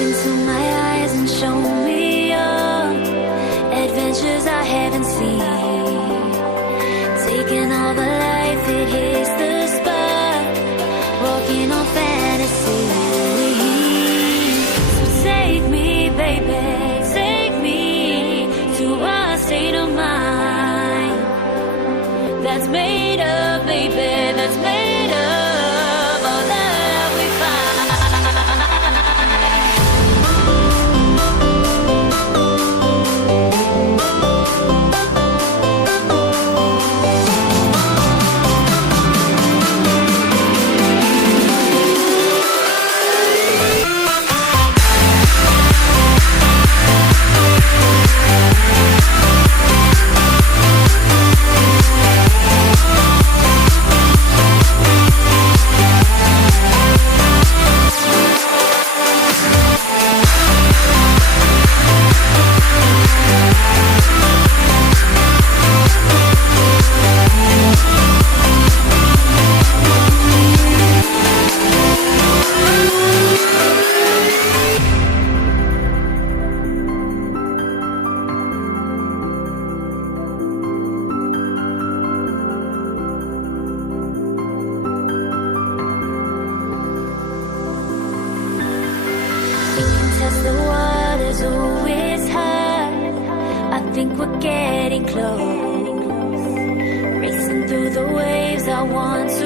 into my eyes and show me your adventures I haven't seen. Taking all the life, it hits the spot. Walking on fantasy. So take me, baby, take me to a state of mind that's made up, baby, that's made up all that we find. Test the waters, oh, it's hard. I think we're getting close. Racing through the waves, I want to